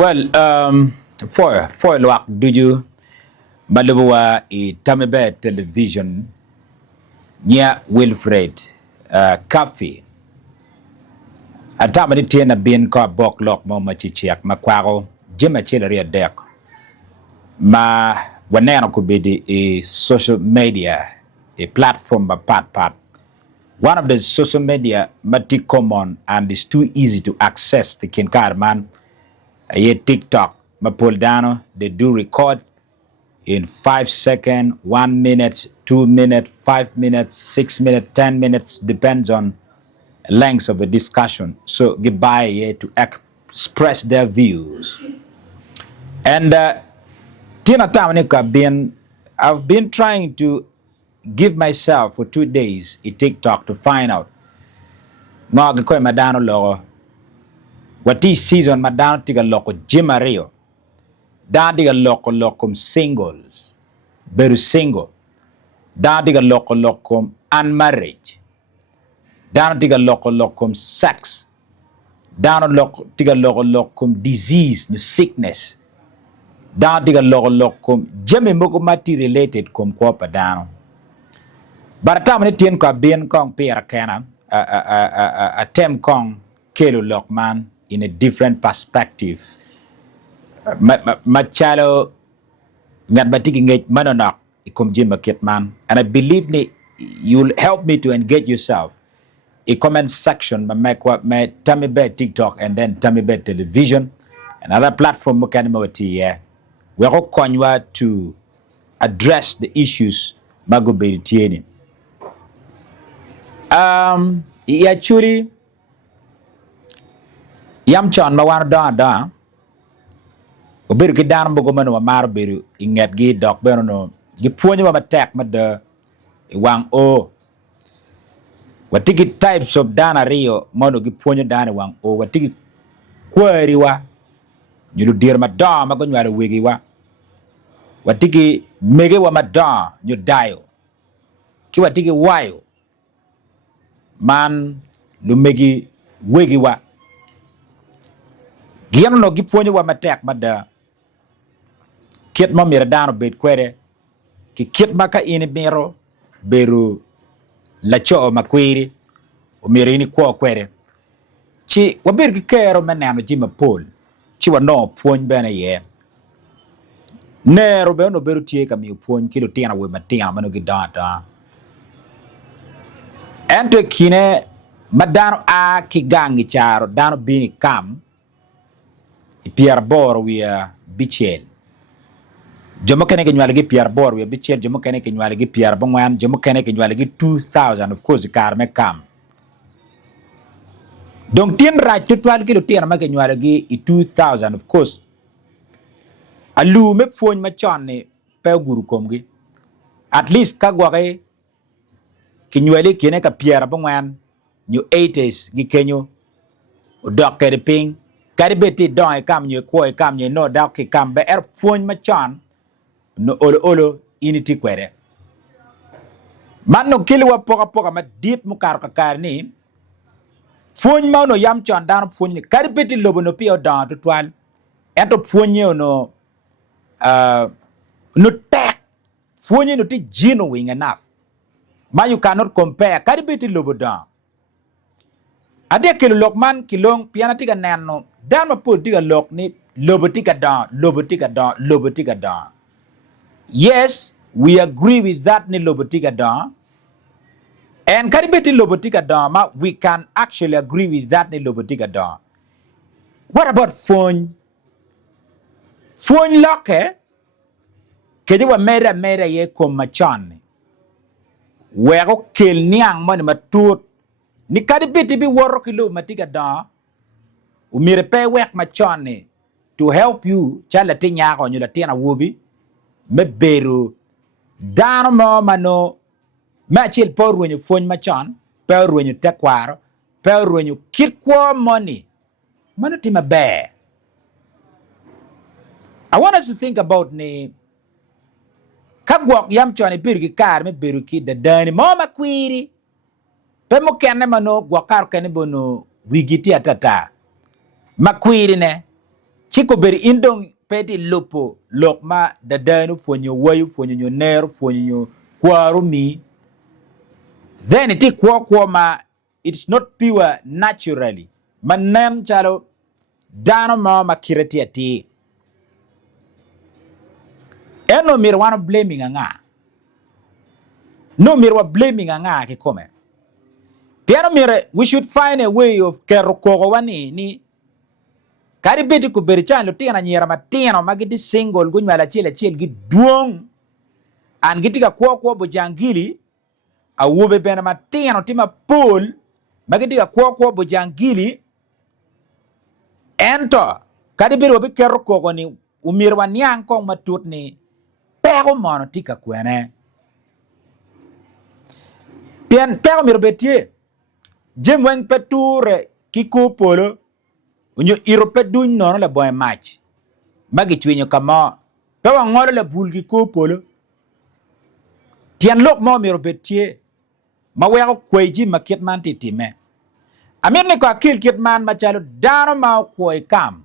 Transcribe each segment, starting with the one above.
Well, for luck, do you Baluwa I Tamibe television near Wilfred Cafe. Atamani tiena bin ko bok lok mo machichiak makwaro jima chile dek ma wanena kubidi a social media a platform ba pat. One of the social media mati common and it's too easy to access the kinkar man a TikTok ma pull down they do record in 5 seconds, 1 minute, 2 minutes, 5 minutes, 6 minutes, 10 minutes, depends on length of a discussion. So goodbye here to express their views. And Tina Tamanika I've been trying to give myself for 2 days a TikTok to find out. No, ko madano logo. What this season madano tiga loko jimario. Dadiga loko singles. Beru single. Dadiga loko unmarried. Dano tiga loko sex. Dano tiga loko disease, no sickness. Dano tiga loko jeme moko mati related kom kwa pa dano. Barata mani tien kwa bien kong pera kena a tem kong kelo lokman in a different perspective. Machalo ngat batiki ngej manonak ikom jima man. And I believe you'll help me to engage yourself. A comment section my Tamibe TikTok and then Tamibe television and other platform we're going to address the issues magobe tieni. Acholi yam chan mawan da oberu ki dan bogo mano mar beru inget gi dok beno no gi puonyo ma tek ma de wang o watiki types of dana rio mono gi puonyo dana wang o watiki kweri wa nyulu dir ma da ma go nywale wegi wa watiki mege wa ma da nyu dayo ki watiki wayo man lumegi wegi wa giano no gi puonyo wa ma tek ma de kiet ma mira dano bet kwere ki kiet ma ka ini miro beru la cho makwiri o mirini kwa kwere chi wabir ki kero menano jima pol chi wano puony bene ye nero beno beru tie ka mi puony kido tiana we matina mano gi data ente kine madano a ki gangi charo dano bini kam Pierre Bor wia bichel jomo kene ke nywale gi Pierre Bor wia bichel jomo kene ke nywale gi Pierre Bongwan jomo kene ke nywale gi 2000 of course kar me kam donc tien right to twal kilo tien ma ke nywale gi 2000 of course alu me puony ma chon ni pe guru komgi at least ka gwage ki nywale kene ka Pierre Bongwan new 80s gi kenyo o dokke de ping kari beti don e kam nye kwa e kam nye no dao ki kam be puony ma chon no olo initi kwere man no kili wa poka ma dit mukar kakar ni puony ma no yam chon dano puony ni kari beti lobo no pio don to twal ento puony no no tek puony no ti genuine enough ma you cannot compare kari beti lobo don ade kilo lokman kilong piana tiga nano dan ma po tiga lok ni lobo tiga don yes we agree with that ni lobo tiga don and karibeti lobo tiga don ma we can actually agree with that ni lobo tiga don. What about phone loke keje wa mera ye kom machon wego kel niang mo ni matut ni kadi biti bi woro kilo matiga da umire pe wek machoni to help you chala tinya ko nyula tina wubi me beru dano mo mano ma chil por wenyu fony machon pe wenyu tekwaro pe wenyu kit kwa money mano tima be. I want us to think about ni kagwok yam choni biru ki kar me beru ki da dani mo makwiri pemo kene mano gwakar kene bono wigiti atata makwiri ne Chico beri indong peti lupo lokma dadanu fonyo wayu fonyo nyo ner fonyo nyo kwaru mi. Then it kwa ma it's not pure naturally. Manem chalo dano ma kireti ati. Eno mirwana blaming nga. No mirwa blaming nga ke come. Piano mire we should find a way of keroko wani ni kari bedi ku beri chan lo tina nyera matino magidi single gunwa la chile gi duong an gitiga kwa bojangili a wobe bena matino tima pool magidiga kwa bojangili ento kari bedi wabi keroko ni umirwa nyang kong matut ni pero mono tika kwene pian pero miro betie jemweng peture kiko polo unyo irope duny nono le boy match magi chwinyo kama pewa ngolo le bulgi ko polo tian lok mo miro betie ma weko kweji ma kit man titime amir ne ko akil kit man ma chalo dano ma kwe kam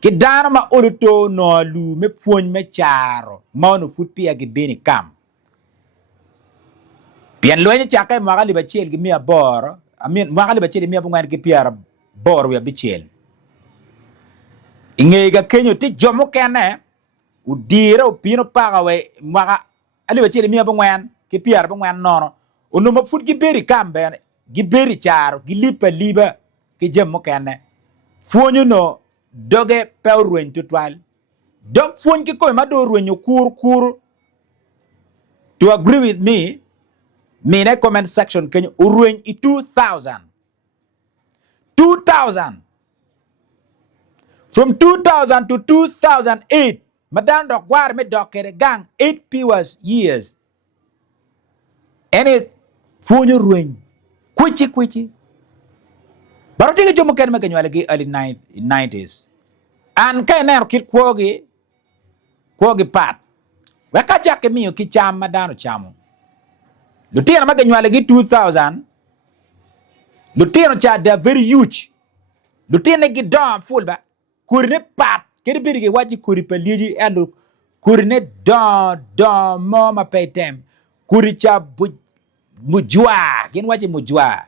ki dano ma oluto no lu me puony me charo ma no fut pia gi bini kam pian loenye chake mwaka liba chiel gi mia bor amin mwaka liba chiel mia bungwan gi piara bor we bichiel ingega kenyo ti jomo kene udira upino paga we mwaka aliba chiel mia bungwan ki piara bungwan nono unuma fut gi beri kambe gi beri charo gi liba ki jomo kene fuonyo no doge pe rueny tutwal dog fuony ki koy ma do ruenyo kur to agree with me in comment section kenyo urueny I 2000 from 2000 to 2008 madan dok war me dok kere gang 8 pure years ene fuonyo rueny kwichi barotinga jomo ken me kenyo alagi early 90s an kay nero kit kwogi pat weka jake miyo ki cham madano chamo lutino ma kenyo alagi 2000 lutino cha they are very huge lutino gi don fulba kurine pat kedi birige waji kuri peliji elu kurine don mo ma paytem kuri cha mujwa gen waji mujwa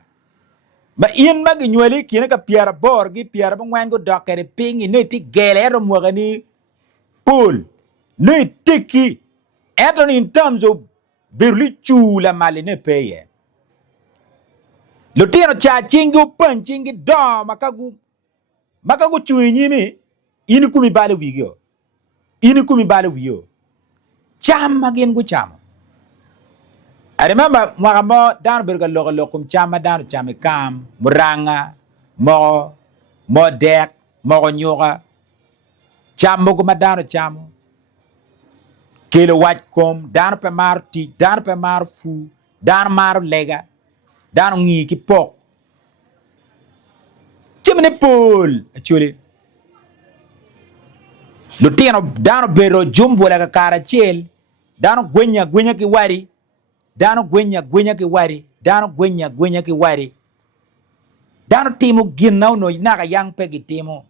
ma in ma gi nyweli kine ka piara bor gi piara bangwan go dokere pingi ne ti gele ro mwagani pool ne tiki and in terms of birli chula mali ne peye lutino cha chingi upanchingi do makagu chuinyi ni ini kumi bale wigyo cham magin gu cham I remember mwaka mo dano berga lokum chama dano chame kam muranga mo dek mo nyoga cham mo madano chamo kelo wach kom dano pe mar ti dano pe mar fu dano mar lega dano ngi ki pok chimne pol actually lutino dano bero jumbo la kara chel dano gwenya ki wari dano gwenya ki wari dano gwenya ki wari dano timo ginnaw no naka yang pegi timo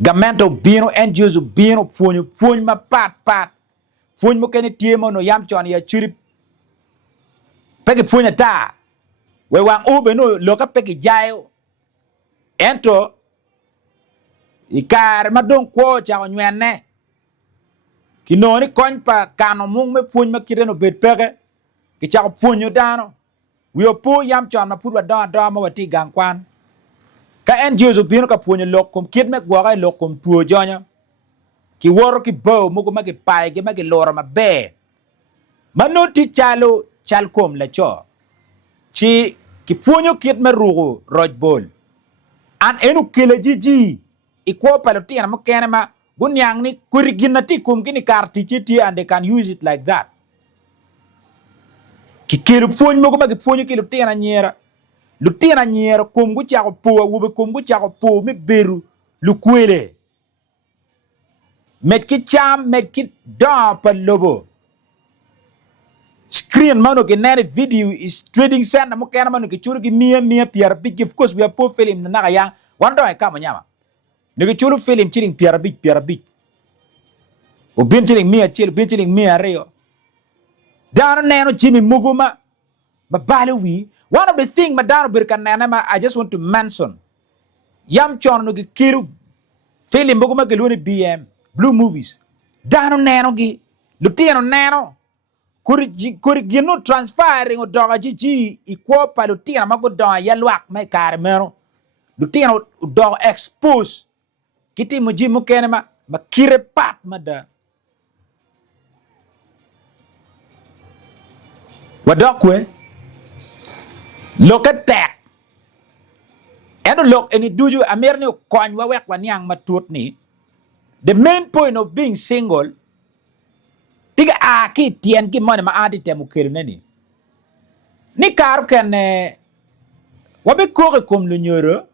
gamento bino NGOs bino fuony ma pat fuony mo kene timo no yam chon ya chiri pegi fuonya ta we wang ube no loka pegi jayo ento ikar madong kwo cha nywene kinoni kony pa kano mung me fuony ma kireno bet pege ki cha fuonyo dano we opo yam chon ma pudwa do ma wati gang kwan ka NGOs bino ka fuonyo lokum kit me gwaga lokum tuo jonyo ki woro ki bow mugo ma ki pai ki ma ki loro ma be manoti chal kom la cho chi ki fuonyo kit me rugo roj bol an enu kele jiji ikwo palotina mo kene ma gunyang ni kuriginati kum kini karti chiti and they can use it like that ki kelu fuony mo ma ki fuonyo ki lutina nyera kum gu chako po wube kum gu chako po me beru lukwele met ki cham met ki da pa lobo screen mano ke nere video is trading center mo kana mano ke churu ki mia piar big of course we are poor film na ya wan do ka mo nyama ni chulu film chiling piara bit o bin chiling mia chil bin chiling mia reo dano neno chimi muguma ba bale wi one of the thing madano birkan nana ma I just want to mention yam chon no gi kiru film muguma ke luni BM blue movies dano neno gi lutieno neno kuri ginu transferring o doga ji ikwo pa lutieno mago don yelwak me kare mero lutieno do expose kiti muji mukene ma kire pat mada wadokwe look tek eno lok eni duju amerni kony wawek wanyang matut ni the main point of being single tiga ki tien ki mone ma adi temu kirne ni kar ken wabe koke kom lunyoro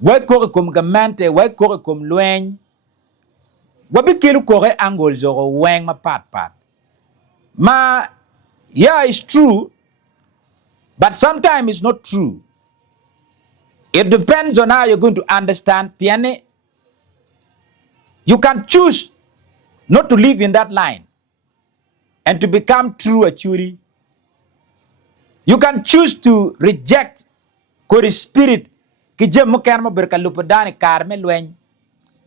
wai koke kom gamente wai koke kom lwen wabe kelu koke angol zogo weng ma pat ma yeah it's true but sometimes it's not true. It depends on how you're going to understand piane. You can choose not to live in that line and to become true Acholi. You can choose to reject Kori spirit ki jem mo kan mo berkalupodani karme lwen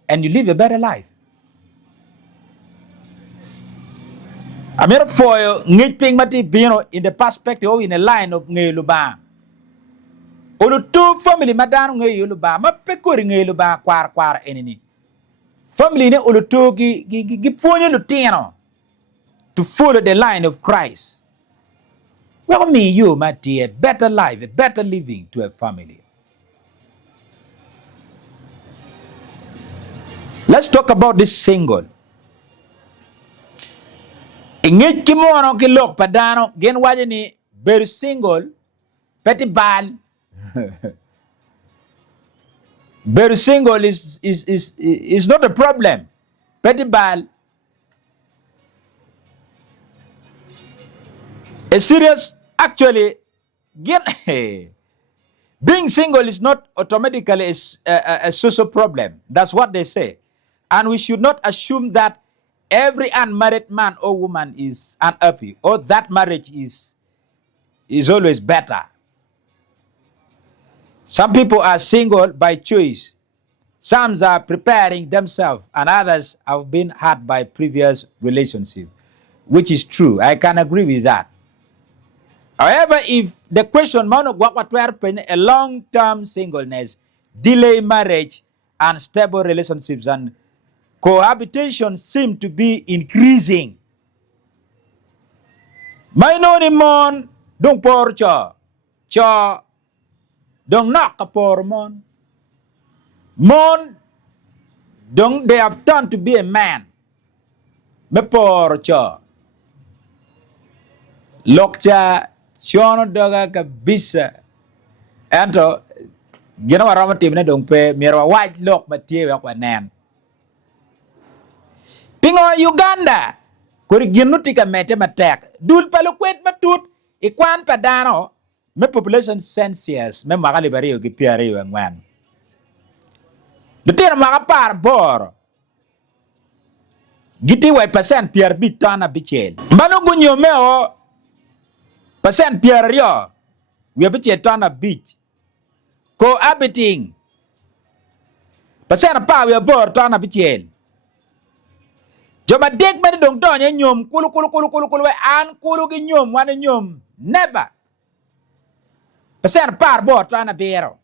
and you live a better life. Amir for ngiping mati bino in the perspective or in a line of ngeluba. Olu two family madano ngeluba ma pekori ngeluba kwar enini. Family ne olu two gi ponye lutino to follow the line of Christ. Well, me, you, my dear, better life, a better living to a family. Let's talk about this single. Ingit kimono ki lok padano gen waje ni very single peti bal. Very single is not a problem. Peti bal. A serious actually being single is not automatically a social problem. That's what they say. And we should not assume that every unmarried man or woman is unhappy or that marriage is always better. Some people are single by choice. Some are preparing themselves and others have been hurt by previous relationship, which is true. I can agree with that. However, if the question a long-term singleness, delay marriage, and stable relationships and cohabitation seem to be increasing. Mainoni mon dong por cho dong knock por mon dong they have turned to be a man. Me por cho lokcha chono doga kabisa ento gina warama timne dong pe mirwa waj lok matie wa nan pingo Uganda kuri ginuti ka mete matek dul palo kwet matut ikwan padano me population census me magali bari gi piare yo ngwan dutira maga par bor giti wai percent piar bitana bichel mano gunyo meo percent piar yo we bichel tana bich cohabiting percent pa we bor tana bichel joma dek mani dong donye nyom kulu we an kulu gi nyom wane nyom never percent par bor tana bero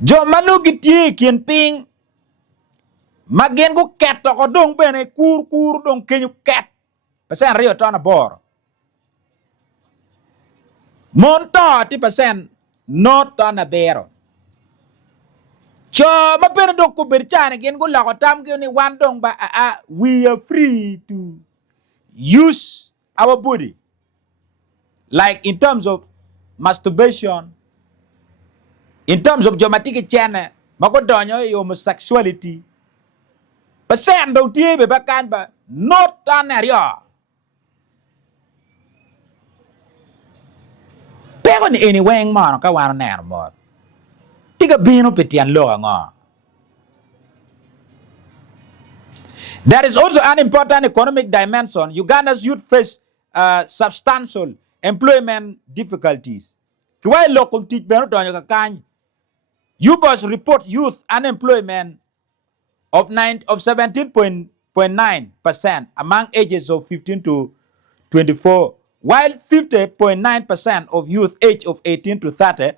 joma nu gitie kien ping magen gu ket to ko dong bene kur dong kenyu ket percent rio tana bor monto ti percent not tana bero cho ma pere dok ko berchane gen go la ko tam ni wan dong ba we are free to use our body like in terms of masturbation, in terms of jomatiki chane mako donyo homosexuality percent do tie be bakan ba not anario pe Pego ni eni weng mo ka wan ner mo. Tiga bino petian lo ngo. There is also an important economic dimension. Uganda's youth face substantial employment difficulties. Kiwai lokum teach beno donyo kakany. UBOS report youth unemployment of 17.9% among ages of 15 to 24, while 50.9% of youth age of 18 to 30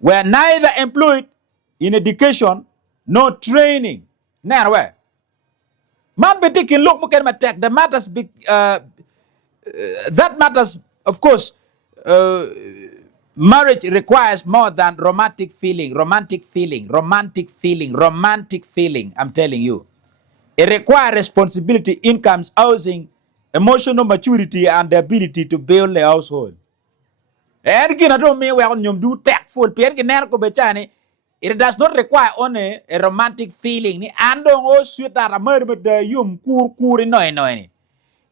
were neither employed in education nor training. Now, where? Man betikin look muken matek. The matters that matters, of course. Marriage requires more than romantic feeling. I'm telling you. It requires responsibility, incomes, housing, emotional maturity, and the ability to build a household. And again, I don't mean we are do tactful. It does not require only a romantic feeling.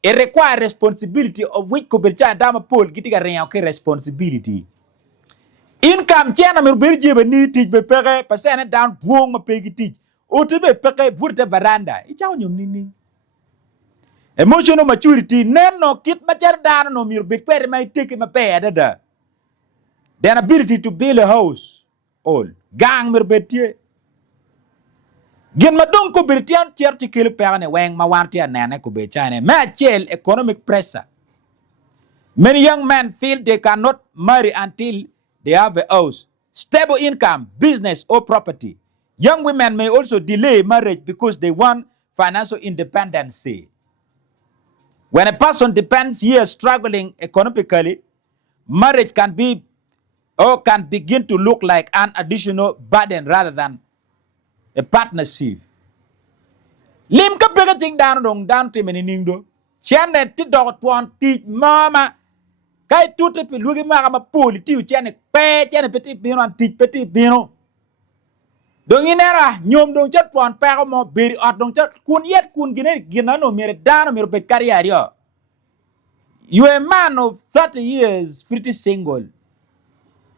It requires responsibility of which could be dama pol getting a responsibility. Income chana mir berje be ni teach be pere pasane down buong ma pegi teach. O te be pere vurte baranda. Icha nyum nini. Emotional maturity no kit macher down no mir be pere mai take ma pe da. Then ability to build a house. All gang mir betie. Gen madong ko bertian cherti kilo pere ne weng ma wanti anane ko be chane. Ma chel economic pressure. Many young men feel they cannot marry until they have a house, stable income, business, or property. Young women may also delay marriage because they want financial independence. When a person depends years struggling economically, marriage can begin to look like an additional burden rather than a partnership. Lim ka pega ting down to meniningdo. Chane ti dog tuan ti mama. Kai tutte pe lugi mara ma poli tiu chene petit bino antik petit bino. Dong inera nyom dong chat tuan pego mo beri ot dong chat kun yet kun gina no mere dano mere bet career. You a man of 30 years pretty single.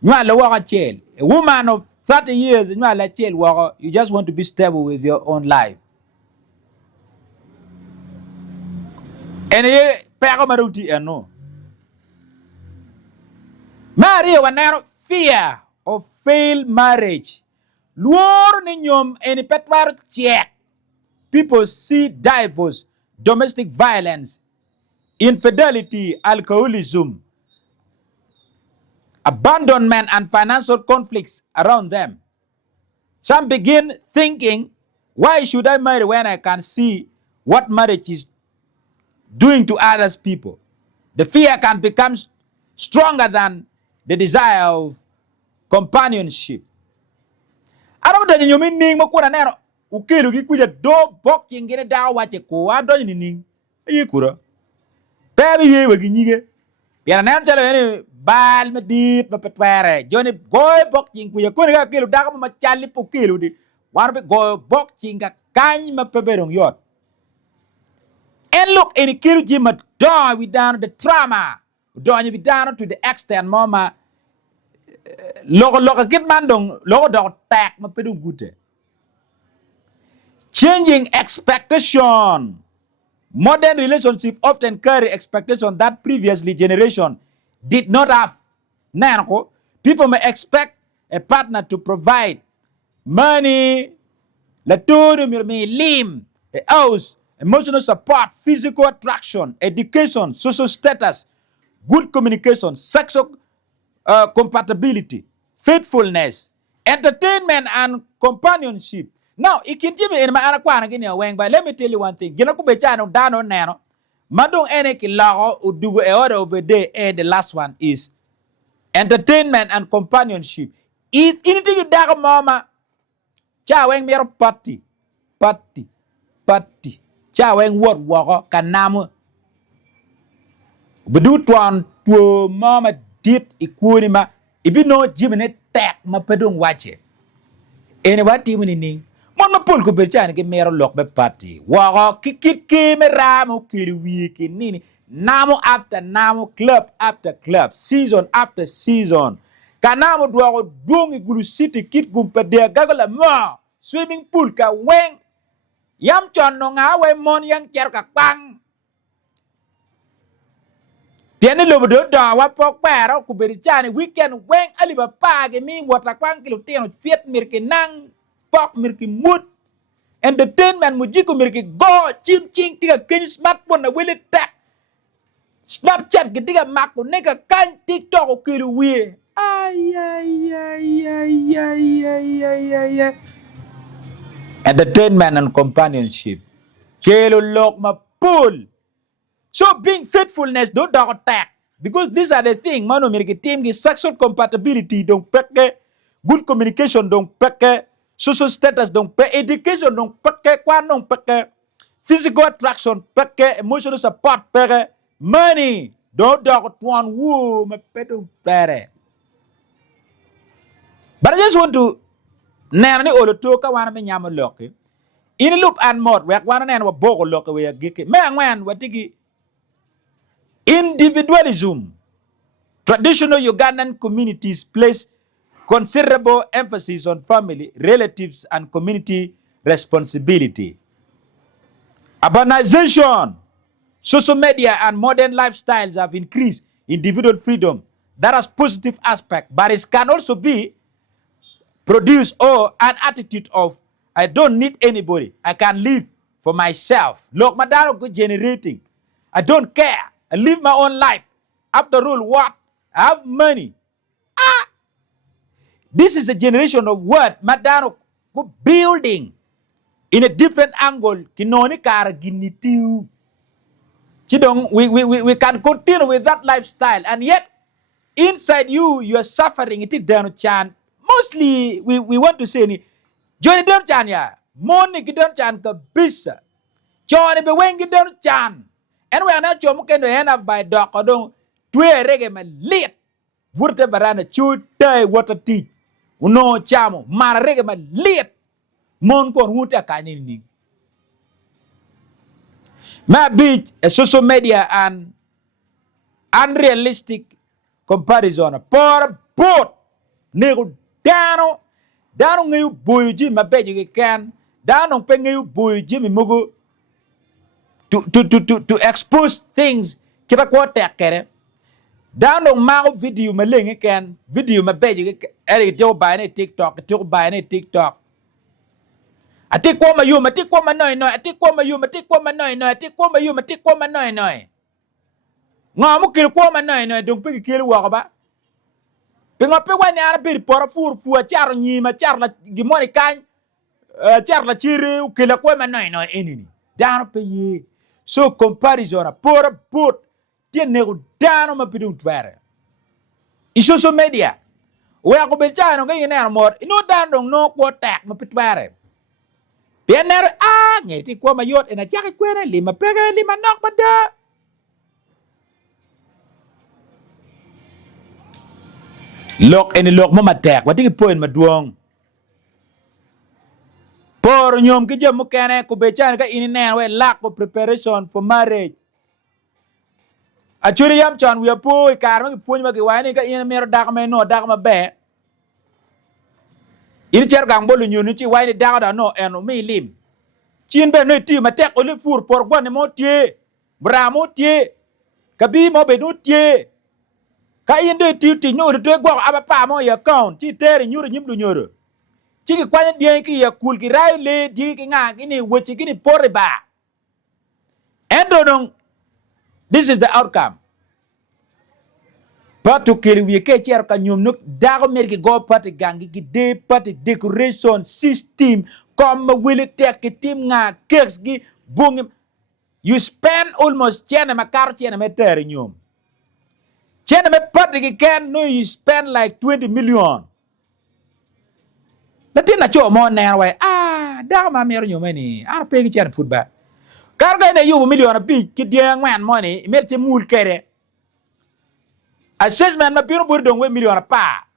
You are lower jail. A woman of 30 years you are like jail waka. You just want to be stable with your own life. And ye pego maruti no. Maria wanero fear of failed marriage. Luor ni nyom eni petwar check. People see divorce, domestic violence, infidelity, alcoholism, abandonment, and financial conflicts around them. Some begin thinking, why should I marry when I can see what marriage is doing to others people? The fear can become stronger than the desire of companionship. I don't know you mean mo kuna nero ukelu gi kuja do bok chingene da wache ko wa do ni ning yi kura tabi ye wagi nyige piana nan chalo ni bal medit ma petware joni goy bok ching kuja ko ga kelu da ma chali po kelu di war be goy bok chinga kany ma peberong yot. And look in kelu jima do we down the trauma do you be down to the extent mama logo get mandong logo dog tag ma pedung gute. Changing expectation. Modern relationships often carry expectation that previously generation did not have. Now, people may expect a partner to provide money, lim, a house, emotional support, physical attraction, education, social status, good communication, sexual compatibility, faithfulness, entertainment, and companionship. Now, it can give me in my anakwana gini weng, but let me tell you one thing. Gina ko bechano dano nano. Madong ene ki lao udugo e order of the day, and the last one is entertainment and companionship. If anything daga mama, cha weng mero party. Cha weng word wako kanamu. Bedu tuan tu mama dit ikuni ma ibi no jimene tek ma pedung wache ene wati muni ning mon ma pol ko berchan ke mero lok be party wa kikit ke me ramu kiri wi ki nini Namo after namo, club after club, season after season. Kanamo dwa dungi gulu city kit gumpede gagala mo swimming pool ka weng yam chon no nga we mon yang cher ka pang. Tiene lo do da wa pok pero ku berichani weekend weng ali ba page mi wata kwang kilo tieno fiet mirke nang pok mirke mut entertainment mujiko mirke go chim ching tiga ken smartphone na wele tak Snapchat ketika maku neka kan TikTok kiru wie. Ay. Entertainment and companionship. Kelo lok ma pull. So being faithfulness do dog attack. Because these are the things. Mano miriki team ki sexual compatibility don't peke. Good communication don't peke. Social status don't peke. Education don't peke. Kwan don't peke. Physical attraction peke. Emotional support peke. Money don't dog one woo me petu pere. But I just want to nani olo toka wana me nyama loki. In loop and mod wek wana nani wa bogo loki we giki. Me angwan watigi individualism. Traditional Ugandan communities place considerable emphasis on family, relatives, and community responsibility. Urbanization, social media, and modern lifestyles have increased individual freedom. That has positive aspect, but it can also be produce an attitude of I don't need anybody. I can live for myself. Look, madano good generating. I don't care. I live my own life. After all, what? I have money. This is a generation of what? Madano building in a different angle. Kinoni kara ginitiu. We can continue with that lifestyle, and yet inside you are suffering. It is down chan. Mostly we want to say ni Johnny down chan ya. Money gidan chan kabisa. Johnny be when gidan chan. And we are not sure can end up by doc or don't twe rege me lit. Vurte barana chu tay water teach. Uno chamo mara rege me lit. Mon kon huta kanini. Maybe a social media and unrealistic comparison. Por boat. Nego dano ngayu boyuji mabeji can. Dano pe ngayu boyuji mi mugo to expose things. Kita ko tekere. Dano mau video malengi can video mabeji eri tio bayane TikTok tio bayane TikTok. Ati ko mayu mati ko manoy noy ati ko mayu mati ko manoy noy ati ko mayu mati ko manoy noy. Ngamu kil ko manoy noy dong pe kil wa ba. Pengope wani arabi por fur fu char nyima char la gimoni kan char la chiri ukila ko manoy noy enini. Dano pe ye. So comparison por put tiene dano ma pidung tvere. I social media. We ako bechano ngayon na mod ino dano no ko tak ma pitvere. Pianer ngeti ko mayot ina chaki kwena lima pega lima nok bada. Lok eni lok mo matek wati ki poin maduong. Por nyom ki jam mukene ko bechan ka ini nen we lack of preparation for marriage. Achuri yam chan we po ikar ma ki poin ma ki wani ka ina mero dak me no dak ma be. Ini cer gang bolu nyuni ci wayni dawda no eno mi lim cin be no ti ma tek oli fur por gwan mo tie bra mo tie kabi mo be no tie ka inde ti nyoro te gwa aba pa mo ya account ci tere nyuro nyimdu nyoro ci ki kwanya die ki ya kul ki ray le di ki nga ki ni wochi ki ni por ba endo non this is the outcome. Patu kiri we ke cer ka nyum nuk dago merki go pati gangi ki de pati decoration system comme wile tek ki tim nga kers gi bungim you spend almost chene makar chene meter nyum chene me pati ki can no you spend like 20 million latin na cho mo ner way dago ma mer nyum ni pe ki chene football karga ne yu million bi ki de ngwan mo ni merti mul kere assessment ma pino bur dong we million pa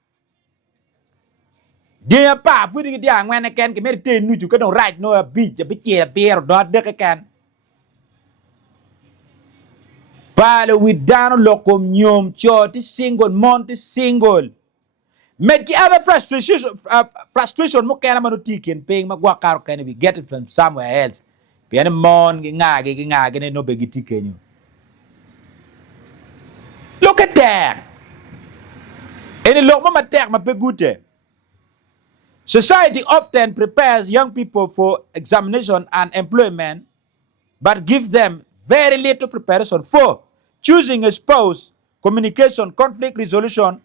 dia pa fudi dia ngwane ken ke merite nuju ka don right no bi je bi che bier do de ken Bale with dano lokom nyom choti single monte single. Med ki other frustration mo kaya naman utikin paying magwakaro kaya we get it from somewhere else. Piano mon ngage no begitiken you. Look at that. Any look mama tek ma pegute. Society often prepares young people for examination and employment, but give them very little preparation for choosing a spouse, communication, conflict resolution,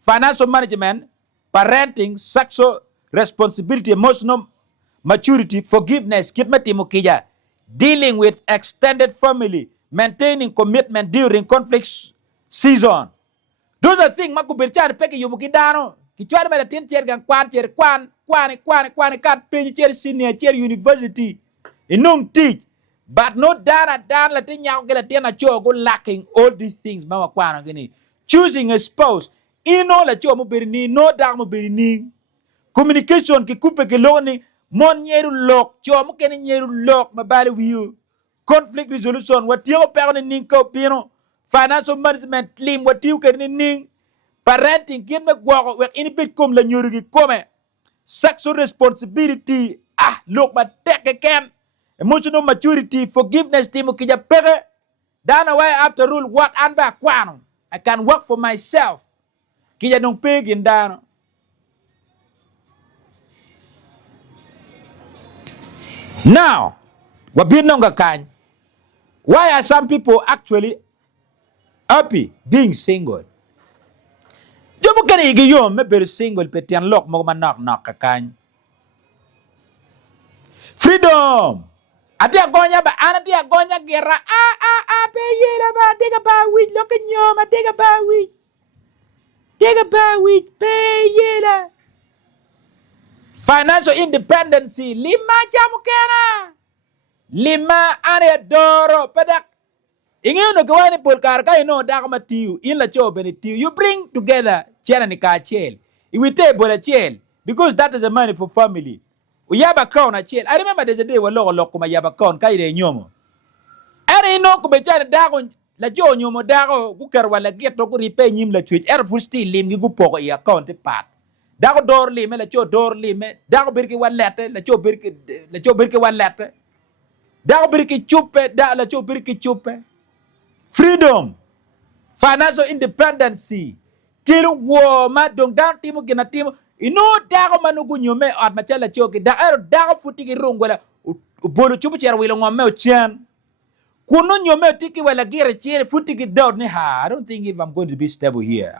financial management, parenting, sexual responsibility, emotional maturity, forgiveness, dealing with extended family, maintaining commitment during conflict season. Those are things makubirchana peke yumukidano. Kichwani mera tin cher gang kwan kat penyi cher senior cher university. Inung teach. But no dana la tin yaw gela tin na cho go lacking all these things mama kwana gini. Choosing a spouse. Ino la cho mo berini no dag mo berini. Communication ki kupe ke loni mon nyeru lok cho mo kene nyeru lok mabali wiu. Conflict resolution what yo perne ninko pino. Financial management team what you can ning. Parenting kin me gwa wek ini bit kom la nyurugi kome. Sexual responsibility look ma take ken. Emotional maturity, forgiveness timo kija pege. Dana why after rule what and back kwano. I can work for myself. Kija nung pig in dano. Now, wabinonga kan. Why are some people actually happy being single? Jomo kene igi yom me beri single petian lok mo knock kakany. Freedom. Adia gonya ba anadia gonya gera be yela ba diga ba wit look nyoma diga ba wit be yela. Financial independency lima jamu kena. Lima ane doro pedak. Ingin no gawani polkar kay no dakma tiu in la cho tiu. You bring together chela ni ka chel. We take bola chel because that is the money for family. Uyaba kaun a chel. I remember there's a day where loko kuma yaba kaun kay de nyomo. Ere no ko be chana dago la cho nyomo dago bukar wala geto ko ripe nyim la twitch er fusti lim gi gu poko ya account pat. Dago dor lime la cho dor lime dago birki walete la cho birki walete. Dago birki chupe da la cho birki chupe. Freedom, financial independency, kilu wo ma dong down timu gina timu ino dago manugu nyome at machala choki da ero dago futi gi rungola bolu chupu chera wilo ngome ochian kuno nyome tiki wala gira chere futi gi dot ni I don't think if I'm going to be stable here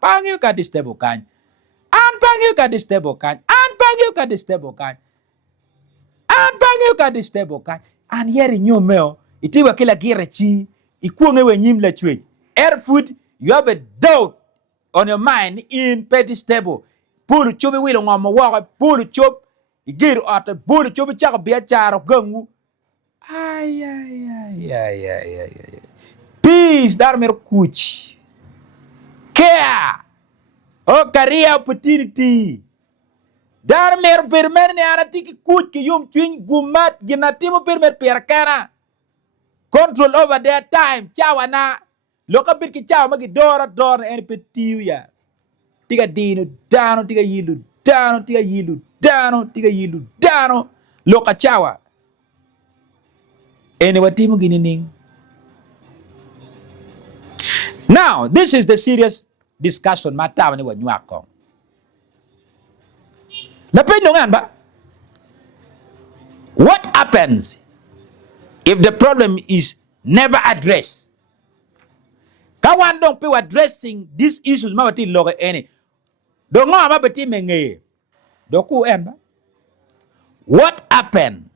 pang you got this stable kan and pang you got this stable kan and pang you got this stable kan and pang you got this stable kan and yeri nyome itiwa kila gira chi ikuonge we nyim la chwech. Air food, you have a doubt on your mind in petty stable. Pulu chobi wilo ngoma waka, pulu chop, igiru ata, pulu chobi chaka biya charo gangu. Ay. Peace, darmer kuch. Care. Oh, career opportunity. Darmer permer ne aratiki kuch ki yum twin gumat ginatimo permer perkana. Control over their time. Chawa na. Loka birki chawa magi dora en petiu ya. Tiga dino dano, tiga yilu dano. Loka chawa. Ene watimu ginining. Now, this is the serious discussion matawa ni wa nyuako. Napendongan ba? What happens if the problem is never addressed? Kawan dong pe addressing these issues mabati logo any. Dongo mabati menge. Doku emba. What happens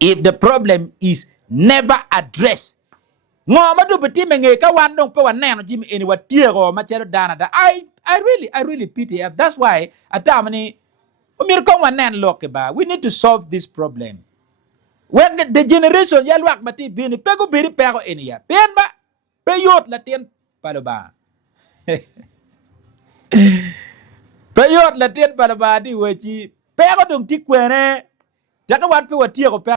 if the problem is never addressed? Ngo madu beti menge kawan dong pe waneno jimi any watiego machero dana da. I really pity. That's why atamani umir ko wanen loke ba. We need to solve this problem. When the generation yalwak mati bini pego biri pego enia pen ba peyot latien palaba peyot latien palaba di wechi pego dong tikwene jaka wan pe watie ko